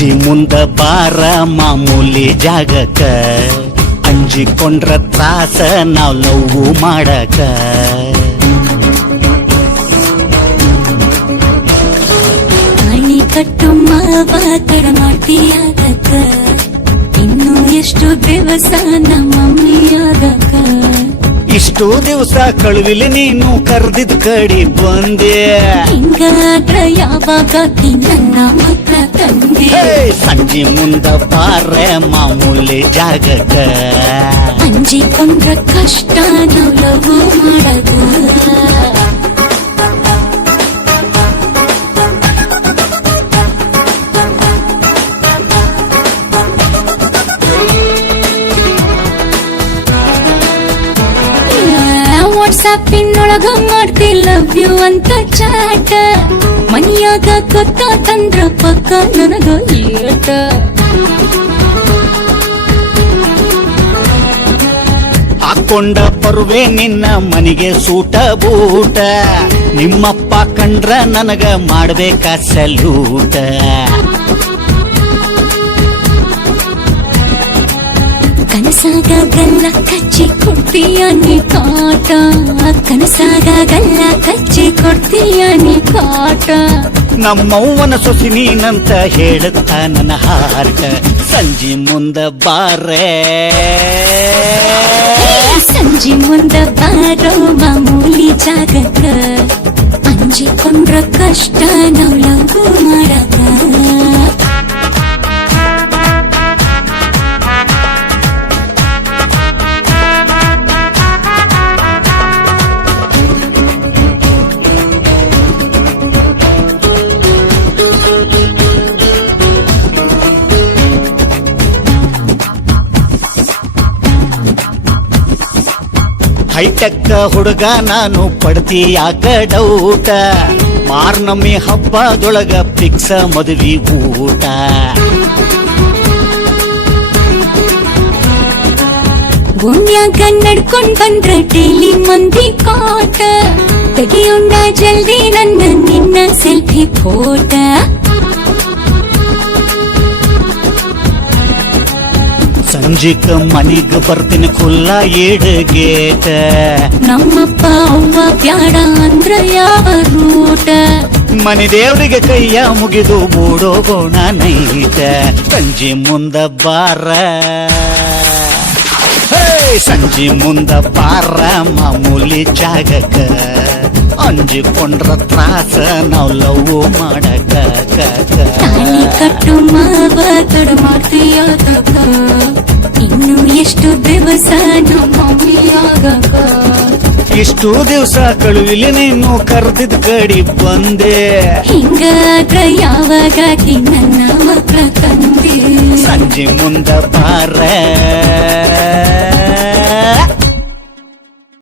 ಸಂಜಿ ಮುಂದ ಬಾರ ಮಾಮೂಲಿ ಜಾಗಕ್ಕ. ಅಂಜಿಕೊಂಡ್ರ ತ್ರಾಸ ನಾವು ನೋವು ಮಾಡಕ. ಮಣಿ ಕಟ್ಟು ಮಾವ ತಡಮಾಟಿಯಾಗಕ ಇನ್ನು ಎಷ್ಟು ದಿವಸ ನಮ್ಮ ಮಮ್ಮಿಯಾಗಕ ಇಷ್ಟು ದಿವಸ ಕಳುವಿಲಿ ನೀನು ಕರೆದಿದ್ ಕಡಿ ಬಂದೆ. ಹಿಂಗಾದ್ರ ಯಾವಾಗ ನನ್ನ ಮಕ್ಕ ಸಂಜಿ ಮುಂದ ಬಾರ ಮಾಮೂಲಿ ಜಾಗಕ್ಕ ಅಂಜಿಕೊಂಡ್ರ ಕಷ್ಟ ನಾವು ಲವ್ ಮಾಡದ ವಾಟ್ಸಾಪಿನೊಳಗ ಮಾಡ್ತಿ ಲವ್ ಯು ಅಂತ ಚಾಟ. ಮನಿಯಾಗ ಕೊತ್ತ ತಂದ್ರ ಪಕ್ಕ ನನಗ ಏಟ. ಹಾಕೊಂಡ ಪರ್ವೆ ನಿನ್ನ ಮನೆಗೆ ಸೂಟ ಬೂಟ. ನಿಮ್ಮಪ್ಪ ಕಂಡ್ರ ನನಗ ಮಾಡ್ಬೇಕ ಸಲ್ಯೂಟ. ಕಾಟ ಕನಸಾಗ ಗಲ್ಲ ಕಚ್ಚಿ ಕೊಡ್ತೀಯ ನೀ ಕಾಟ ನಮ್ಮವ್ವನ ಸೊಸಿ ನೀನಂತ ಹೇಳುತ್ತ ನನ್ನ ಹಾರ್ಟ ಸಂಜಿ ಮುಂದ ಬಾರೆ ಸಂಜೆ ಮುಂದ ಬಾರೋ ಮಾಮೂಲಿ ಜಾಗಕ್ಕ ಅಂಜಿಕೊಂಡ್ರ ಕಷ್ಟ ನಾವು ಲವ್ ಮಾಡಕ ಹೈಟೆಕ್ ಹುಡುಗ ನಾನು ಪಡ್ತಿ ಯಾಕ ಡೌಟ ಮಾರ್ನಮ್ಮಿ ಹಬ್ಬದೊಳಗ ಫಿಕ್ಸ ಮದುವೆ ಊಟ. ಭೂಮ್ಯಾಗ ನಡ್ಕೊಂಡ್ ಬಂದ್ರ ಡೈಲಿ ಮಂದಿ ಕಾಟ. ತೆಗಿಯೋಣ ಜಲ್ದಿ ನನ್ನ ನಿನ್ನ ಸೆಲ್ಫಿ ಫೋಟ ಸಂಜಿಕ ಮನಿಗ ಬರ್ತೀನಿ ಖುಲ್ಲ ಏಡ್ ಗೇಟ ನಮ್ಮಪ್ಪ ಅವ್ವ ಬ್ಯಾಡ ಅಂದ್ರ ಯಾವ ರೂಟ ಮನೆ ದೇವ್ರಿಗೆ ಕೈಯ ಮುಗಿದು ಬೂಡೋ ಗೋಣ ನೈಟ ಸಂಜೆ ಮುಂದ ಬಾರ ಹೇ, ಸಂಜೆ ಮುಂದ ಬಾರ ಮಾಮೂಲಿ ಜಾಗಕ್ಕ ಅಂಜಿಕೊಂಡ್ರ ತ್ರಾಸ ನಾವ್ ಲವ್ ಮಾಡಕ ಕ, ಕ. ತಾಳಿ ಕಟ್ಟು ಮಾವ ತಡ ಮಾಡ್ತೀಯ ತಕ ಇನ್ನು ಎಷ್ಟು ದಿವಸ ನಮ್ಮ ಮಮ್ಮಿಯಾಗಕ ಇಷ್ಟು ದಿವಸ ಕಳುವಿಲಿ ನೀನು ಕರ್ದಿದ್ ಕಡಿ ಬಂದೆ. ಹಿಂಗಾದ್ರ ಯಾವಾಗಾಗಿ ನನ್ನ ಮಕ್ಕಳ ತಂದೆ? ಸಂಜೆ ಮುಂದ ಬಾರ.